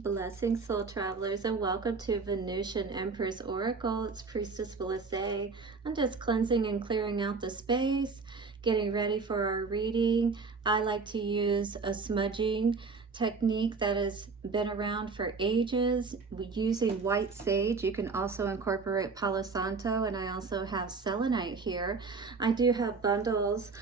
Blessings, soul travelers, and welcome to Venusian Empress Oracle. It's Priestess Melissae. I'm just cleansing and clearing out the space, getting ready for our reading. I like to use a smudging technique that has been around for ages using white sage. You can also incorporate Palo Santo, and I also have selenite here. I do have bundles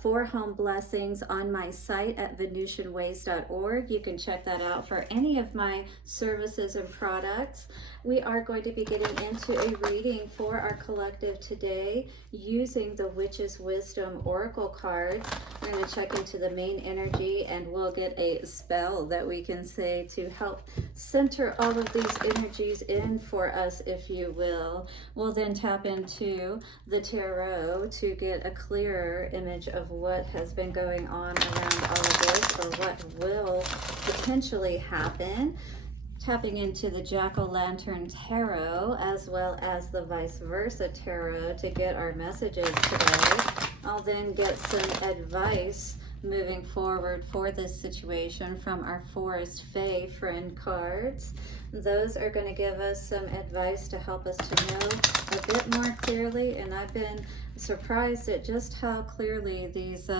for home blessings on my site at venusianways.org. You can check that out for any of my services and products. We are going to be getting into a reading for our collective today using the Witch's Wisdom Oracle cards. I'm going to check into the main energy and we'll get a spell that we can say to help center all of these energies in for us, if you will. We'll then tap into the tarot to get a clearer image of what has been going on around all of this, or what will potentially happen. Tapping into the Jack-o'-lantern tarot as well as the vice versa tarot to get our messages today. I'll then get some advice moving forward for this situation from our Forest Fae friend cards. Those are going to give us some advice to help us to know a bit more clearly, and I've been surprised at just how clearly these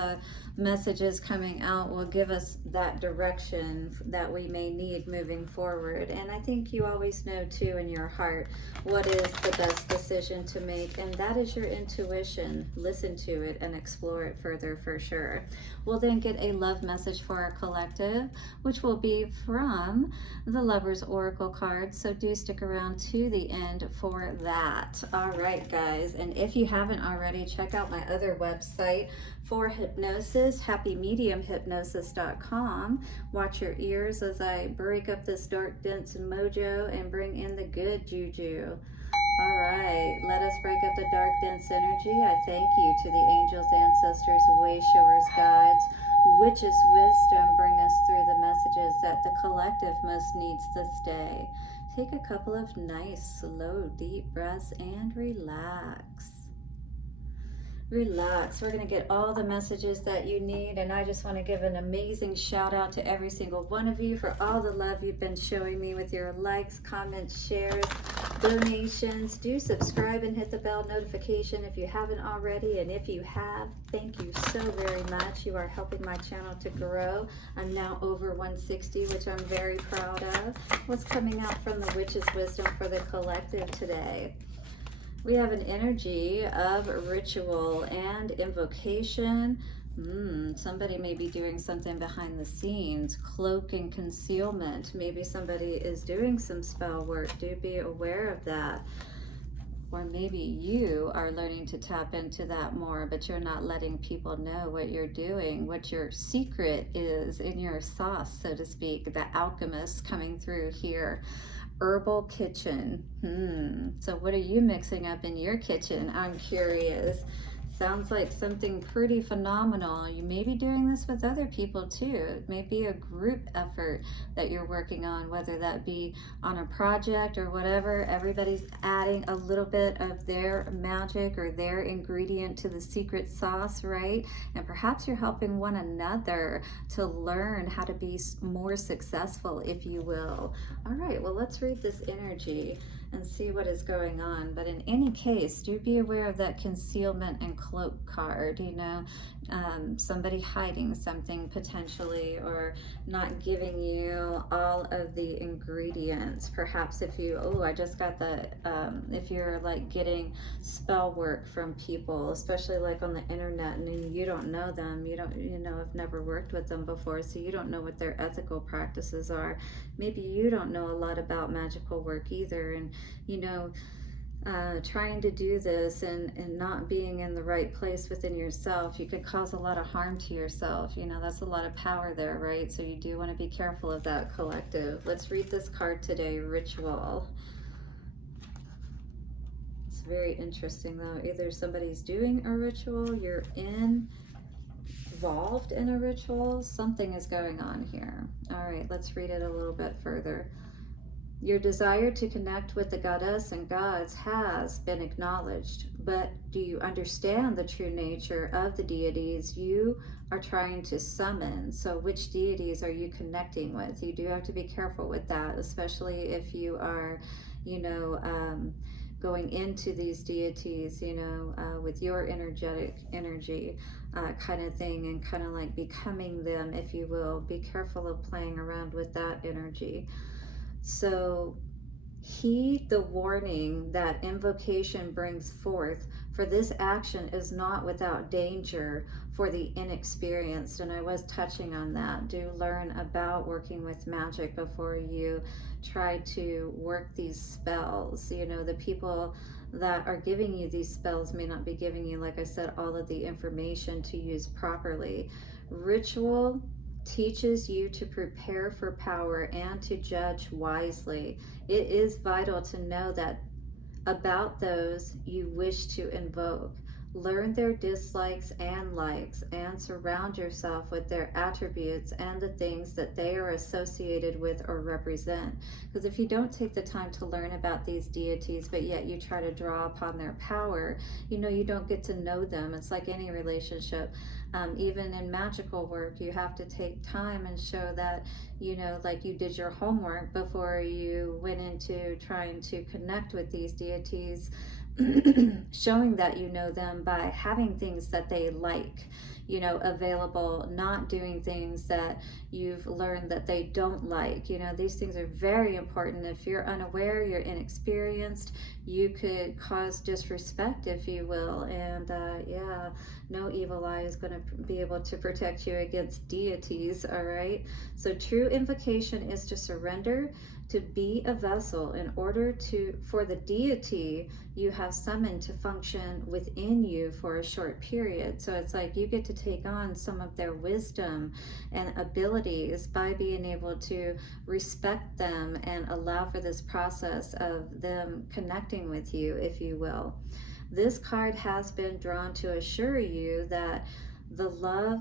messages coming out will give us that direction that we may need moving forward. And I think you always know too in your heart what is the best decision to make, and that is your intuition. Listen to it and explore it further for sure. We'll then get a love message for our collective, which will be from the Lover's Oracle card, so do stick around to the end for that. All right, guys, and if you haven't already, check out my other website for hypnosis, happymediumhypnosis.com. Watch your ears as I break up this dark, dense mojo and bring in the good juju. All right, let us break up the dark, dense energy. I thank you to the angels, ancestors, way showers, guides, witches, wisdom. Bring us through the messages that the collective most needs this day. Take a couple of nice, slow, deep breaths and relax. Relax. We're going to get all the messages that you need, and I just want to give an amazing shout out to every single one of you for all the love you've been showing me with your likes, comments, shares, donations. Do subscribe and hit the bell notification if you haven't already, and if you have, thank you so very much. You are helping my channel to grow. I'm now over 160, which I'm very proud of. What's coming out from the Witch's Wisdom for the collective today? We have an energy of ritual and invocation. Somebody may be doing something behind the scenes, cloak and concealment. Maybe somebody is doing some spell work. Do be aware of that. Or maybe you are learning to tap into that more, but you're not letting people know what you're doing, what your secret is in your sauce, so to speak. The alchemist coming through here. Herbal kitchen. So what are you mixing up in your kitchen? I'm curious. Sounds like something pretty phenomenal. You may be doing this with other people too. It may be a group effort that you're working on, whether that be on a project or whatever. Everybody's adding a little bit of their magic or their ingredient to the secret sauce, right? And perhaps you're helping one another to learn how to be more successful, if you will. All right, well, let's read this energy and see what is going on. But in any case, do be aware of that concealment and cloak card. You know, somebody hiding something potentially, or not giving you all of the ingredients. Perhaps if you, I just got the, if you're like getting spell work from people, especially like on the internet, and you don't know them, you know, have never worked with them before, so you don't know what their ethical practices are. Maybe you don't know a lot about magical work either, and you know, trying to do this and not being in the right place within yourself, you could cause a lot of harm to yourself. You know, that's a lot of power there, right? So you do want to be careful of that, collective. Let's read this card today, ritual. It's very interesting though. Either somebody's doing a ritual, you're involved in a ritual, something is going on here. All right, let's read it a little bit further. Your desire to connect with the goddess and gods has been acknowledged, but do you understand the true nature of the deities you are trying to summon? So which deities are you connecting with? You do have to be careful with that, especially if you are, going into these deities, with your energetic energy kind of thing, and kind of like becoming them, if you will. Be careful of playing around with that energy. So heed the warning that invocation brings forth, for this action is not without danger for the inexperienced. And I was touching on that. Do learn about working with magic before you try to work these spells. The people that are giving you these spells may not be giving you, like I said, all of the information to use properly. Ritual teaches you to prepare for power and to judge wisely. It is vital to know that about those you wish to invoke. Learn their dislikes and likes, and surround yourself with their attributes and the things that they are associated with or represent. Because if you don't take the time to learn about these deities, but yet you try to draw upon their power, you don't get to know them. It's like any relationship. Even in magical work, you have to take time and show that, like you did your homework before you went into trying to connect with these deities. Showing that you know them by having things that they like, available, not doing things that you've learned that they don't like. These things are very important. If you're unaware, you're inexperienced, you could cause disrespect, if you will. And no evil eye is going to be able to protect you against deities. All right. So true invocation is to surrender, to be a vessel in order for the deity you have summoned to function within you for a short period. So it's like you get to take on some of their wisdom and abilities by being able to respect them and allow for this process of them connecting with you, if you will. This card has been drawn to assure you that the love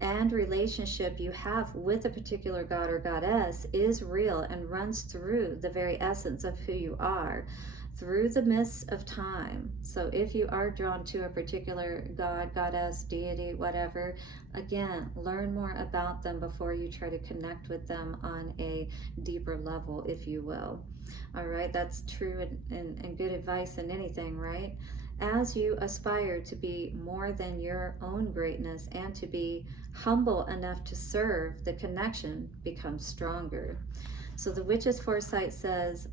and relationship you have with a particular god or goddess is real and runs through the very essence of who you are, through the mist of time. So if you are drawn to a particular god, goddess, deity, whatever, again, learn more about them before you try to connect with them on a deeper level, if you will. All right, that's true and good advice in anything, right? As you aspire to be more than your own greatness and to be humble enough to serve, the connection becomes stronger. So the Witch's Foresight says,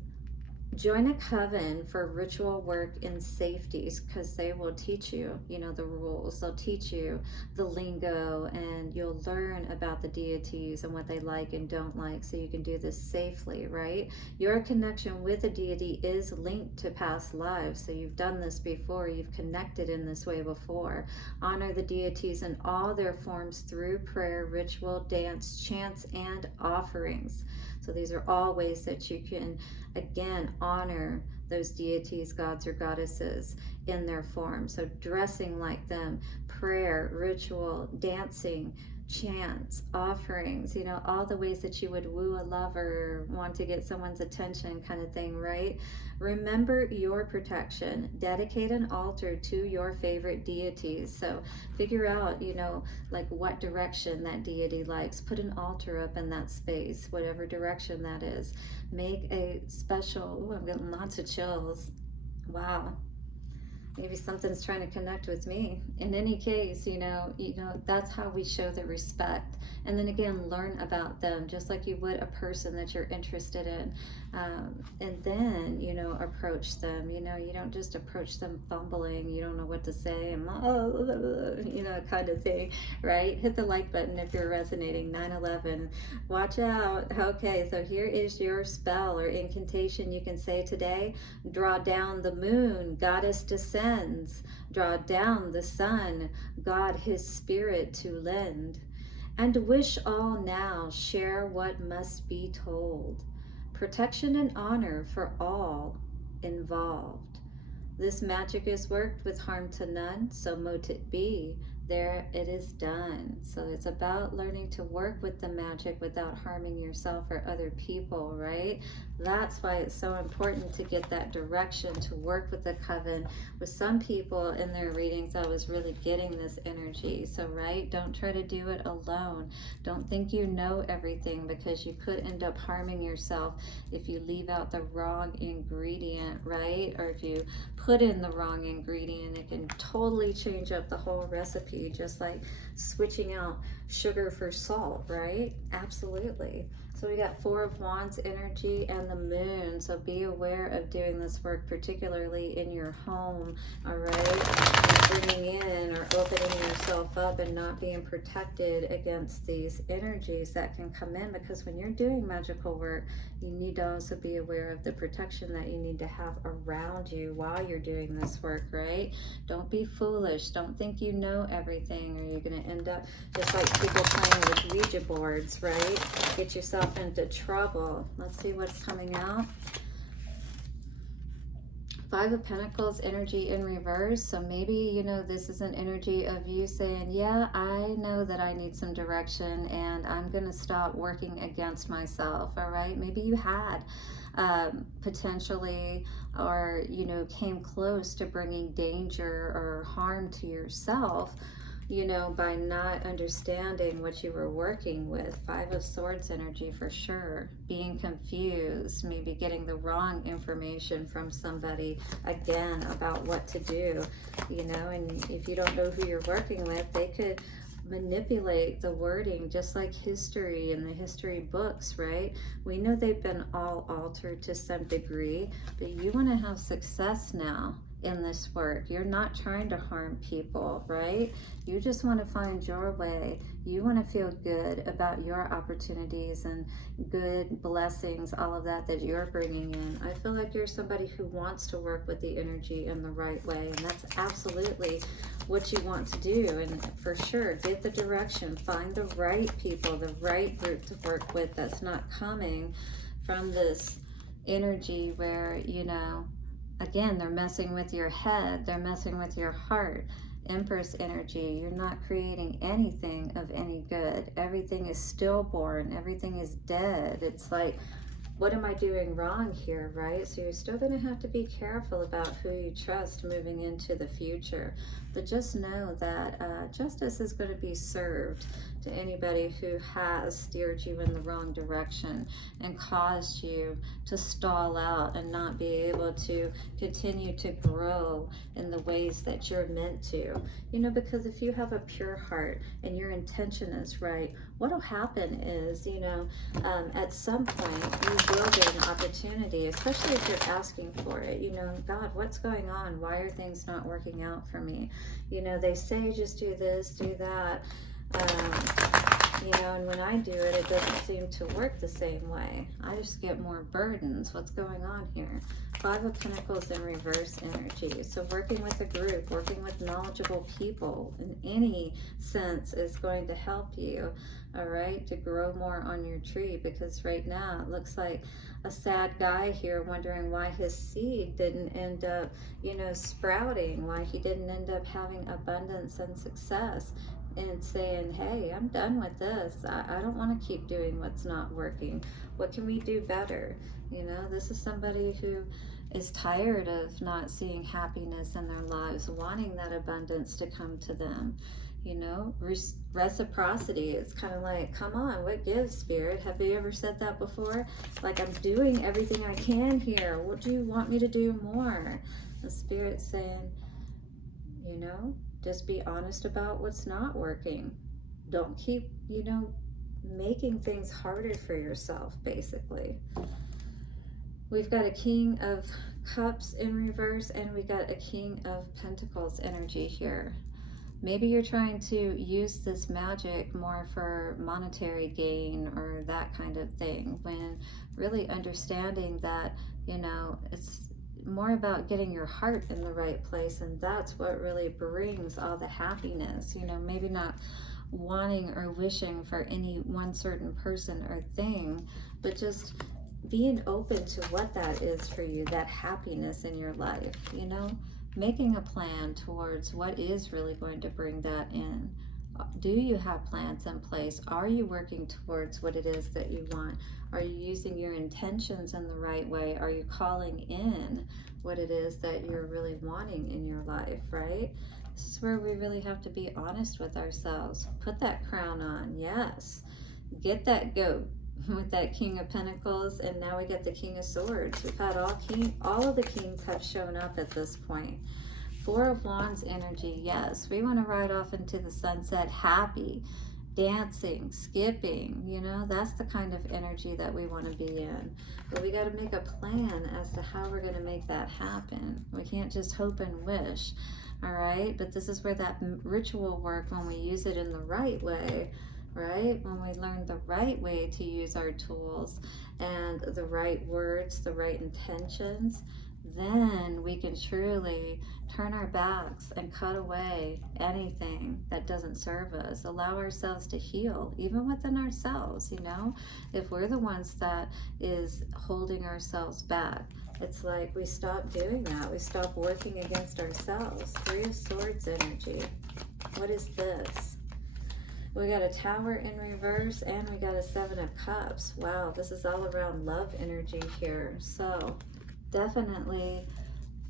join a coven for ritual work in safety, because they will teach you, the rules. They'll teach you the lingo, and you'll learn about the deities and what they like and don't like, so you can do this safely, right? Your connection with a deity is linked to past lives, so you've done this before, you've connected in this way before. Honor the deities in all their forms through prayer, ritual, dance, chants, and offerings. So these are all ways that you can, again, honor those deities, gods, or goddesses in their form. So dressing like them, prayer, ritual, dancing, chants, offerings, all the ways that you would woo a lover, want to get someone's attention kind of thing, right? Remember your protection. Dedicate an altar to your favorite deities. So figure out, like what direction that deity likes. Put an altar up in that space, whatever direction that is. Make a special, I'm getting lots of chills. Wow. Maybe something's trying to connect with me. In any case, that's how we show the respect. And then again, learn about them just like you would a person that you're interested in. And then, approach them. You don't just approach them fumbling. You don't know what to say. And, kind of thing, right? Hit the like button if you're resonating. 9/11. Watch out. Okay, so here is your spell or incantation you can say today. Draw down the moon, goddess descends. Draw down the sun, God his spirit to lend. And wish all now, share what must be told. Protection and honor for all involved. This magic is worked with harm to none, so mote it be. there it is done. So it's about learning to work with the magic without harming yourself or other people, right? That's why it's so important to get that direction, to work with the coven. With some people in their readings, I was really getting this energy. So, right, don't try to do it alone. Don't think you know everything, because you could end up harming yourself if you leave out the wrong ingredient, right? Or if you put in the wrong ingredient, it can totally change up the whole recipe, just like switching out sugar for salt, right? Absolutely. So we got Four of Wands energy and the Moon. So be aware of doing this work, particularly in your home, all right? And bringing in or opening yourself up and not being protected against these energies that can come in, because when you're doing magical work, you need to also be aware of the protection that you need to have around you while you're doing this work, right? Don't be foolish. Don't think you know everything, or you're going to end up just like people playing with Ouija boards, right? Get yourself into trouble. Let's see what's coming out. Five of Pentacles energy in reverse. So maybe, you know, this is an energy of you saying, yeah, I know that I need some direction and I'm going to stop working against myself. All right. Maybe you had potentially, or, you know, came close to bringing danger or harm to yourself, you know, by not understanding what you were working with. Five of Swords energy for sure. Being confused, maybe getting the wrong information from somebody, again, about what to do, you know, and if you don't know who you're working with, they could manipulate the wording, just like history and the history books, right? We know they've been all altered to some degree, but you want to have success now in this work. You're not trying to harm people, right? You just want to find your way. You want to feel good about your opportunities and good blessings, all of that that you're bringing in. I feel like you're somebody who wants to work with the energy in the right way, and that's absolutely what you want to do. And for sure, get the direction, find the right people, the right group to work with that's not coming from this energy where, you know, again, they're messing with your head, they're messing with your heart. Empress energy, you're not creating anything of any good. Everything is stillborn, everything is dead. It's like, what am I doing wrong here, right? So you're still going to have to be careful about who you trust moving into the future. But just know that justice is going to be served to anybody who has steered you in the wrong direction and caused you to stall out and not be able to continue to grow in the ways that you're meant to. You know, because if you have a pure heart and your intention is right, what'll happen is, you know, at some point you will get an opportunity, especially if you're asking for it. You know, God, what's going on? Why are things not working out for me? You know, they say just do this, do that. You know, and when I do it, it doesn't seem to work the same way. I just get more burdens. What's going on here? Five of Pentacles in reverse energy. So working with a group, working with knowledgeable people in any sense is going to help you, all right, to grow more on your tree, because right now it looks like a sad guy here wondering why his seed didn't end up, you know, sprouting, why he didn't end up having abundance and success, and saying, hey, I'm done with this. I don't want to keep doing what's not working. What can we do better? You know, this is somebody who is tired of not seeing happiness in their lives, wanting that abundance to come to them. You know, reciprocity. It's kind of like, come on, what gives, Spirit? Have you ever said that before? Like, I'm doing everything I can here. What do you want me to do more? The Spirit's saying, you know, just be honest about what's not working. Don't keep, you know, making things harder for yourself, basically. We've got a King of Cups in reverse, and we got a King of Pentacles energy here. Maybe you're trying to use this magic more for monetary gain or that kind of thing, when really understanding that, you know, it's more about getting your heart in the right place, and that's what really brings all the happiness. You know, maybe not wanting or wishing for any one certain person or thing, but just being open to what that is for you, that happiness in your life, you know. making a plan towards what is really going to bring that in. Do you have plans in place? Are you working towards what it is that you want? Are you using your intentions in the right way? Are you calling in what it is that you're really wanting in your life, right? This is where we really have to be honest with ourselves. Put that crown on, yes. Get that goat with that King of Pentacles, and now we get the King of Swords. We've had all of the kings have shown up at this point. Four of Wands energy, yes. We want to ride off into the sunset happy, dancing, skipping, you know, that's the kind of energy that we want to be in. But we got to make a plan as to how we're going to make that happen. We can't just hope and wish, all right? But this is where that ritual work, when we use it in the right way, right? When we learn the right way to use our tools and the right words, the right intentions, then we can truly turn our backs and cut away anything that doesn't serve us. Allow ourselves to heal, even within ourselves, you know? If we're the ones that is holding ourselves back, it's like we stop doing that. We stop working against ourselves. Three of Swords energy. What is this? We got a Tower in reverse, and we got a Seven of Cups. Wow, this is all around love energy here. So definitely,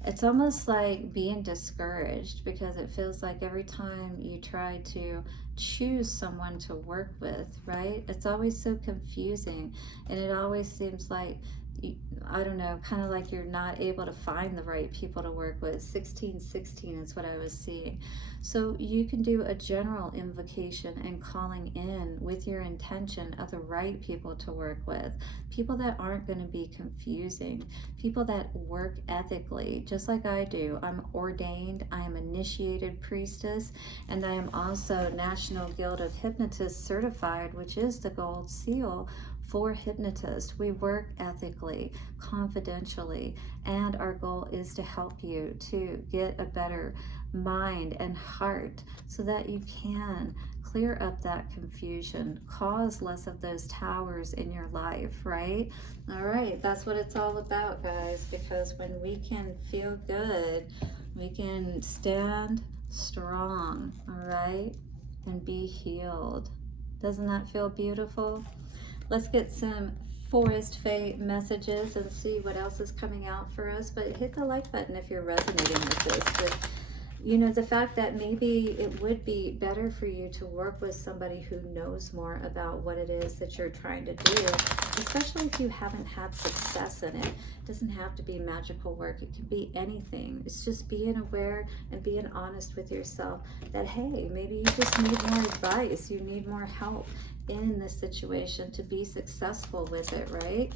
it's almost like being discouraged, because it feels like every time you try to choose someone to work with, right, it's always so confusing, and it always seems like, I don't know, kind of like you're not able to find the right people to work with. 1616 is what I was seeing. So you can do a general invocation and calling in with your intention of the right people to work with, people that aren't going to be confusing, people that work ethically, just like I do. I'm ordained, I am initiated priestess, and I am also National Guild of Hypnotists certified, which is the gold seal for hypnotists. We work ethically, confidentially, and our goal is to help you to get a better mind and heart so that you can clear up that confusion, cause less of those towers in your life, right? All right, that's what it's all about, guys, because when we can feel good, we can stand strong, all right, and be healed. Doesn't that feel beautiful? Let's get some Forest Fae messages and see what else is coming out for us. But hit the like button if you're resonating with this. But, you know, the fact that maybe it would be better for you to work with somebody who knows more about what it is that you're trying to do, especially if you haven't had success in it. It doesn't have to be magical work. It can be anything. It's just being aware and being honest with yourself that, hey, maybe you just need more advice. You need more help in this situation to be successful with it, right?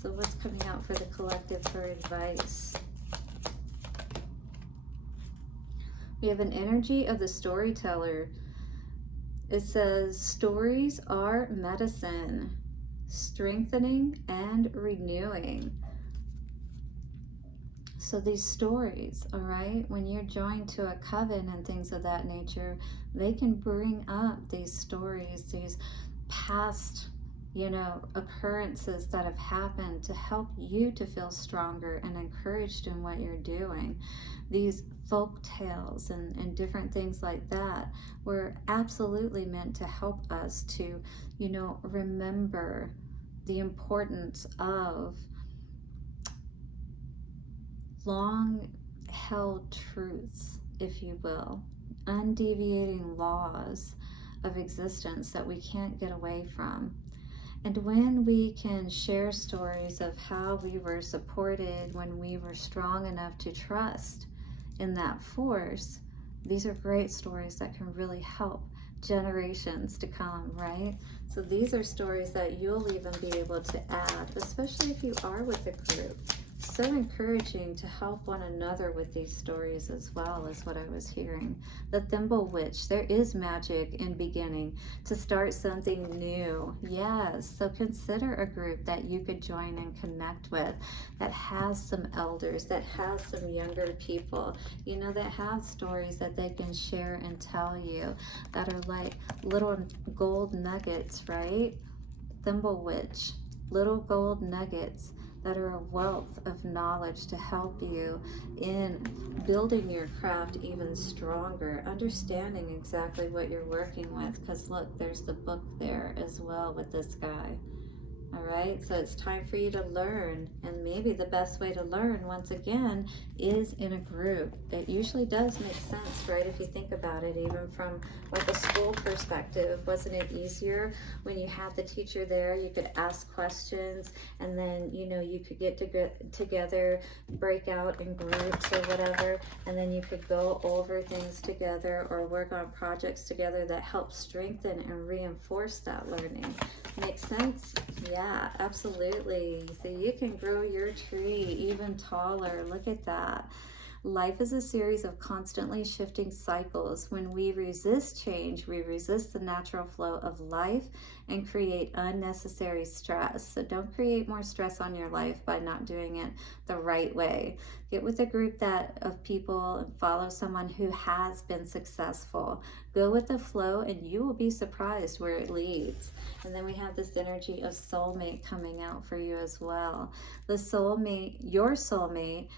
So what's coming out for the collective for advice? We have an energy of the storyteller. It says, stories are medicine, strengthening and renewing. So these stories, all right, when you're joined to a coven and things of that nature, they can bring up these stories, these past, you know, occurrences that have happened to help you to feel stronger and encouraged in what you're doing. These folk tales and different things like that were absolutely meant to help us to, you know, remember the importance of long held truths, if you will, undeviating laws of existence that we can't get away from. And when we can share stories of how we were supported when we were strong enough to trust in that force, these are great stories that can really help generations to come, right? So these are stories that you'll even be able to add, especially if you are with a group. So encouraging to help one another with these stories as well, is what I was hearing. The Thimble Witch, there is magic in beginning to start something new. Yes, so consider a group that you could join and connect with that has some elders, that has some younger people, you know, that have stories that they can share and tell you that are like little gold nuggets, right? Thimble Witch, little gold nuggets that are a wealth of knowledge to help you in building your craft even stronger, understanding exactly what you're working with. Because look, there's the book there as well with this guy. All right, so it's time for you to learn, and maybe the best way to learn, once again, is in a group. It usually does make sense, right, if you think about it, even from like a school perspective. Wasn't it easier when you had the teacher there? You could ask questions, and then, you know, you could get together, break out in groups or whatever, and then you could go over things together or work on projects together that help strengthen and reinforce that learning. Makes sense? Yeah, absolutely. So you can grow your tree even taller. Look at that. Life is a series of constantly shifting cycles. When we resist change, we resist the natural flow of life and create unnecessary stress. So don't create more stress on your life by not doing it the right way. Get with a group of people and follow someone who has been successful. Go with the flow and you will be surprised where it leads. And then we have this energy of soulmate coming out for you as well. The soulmate, your soulmate,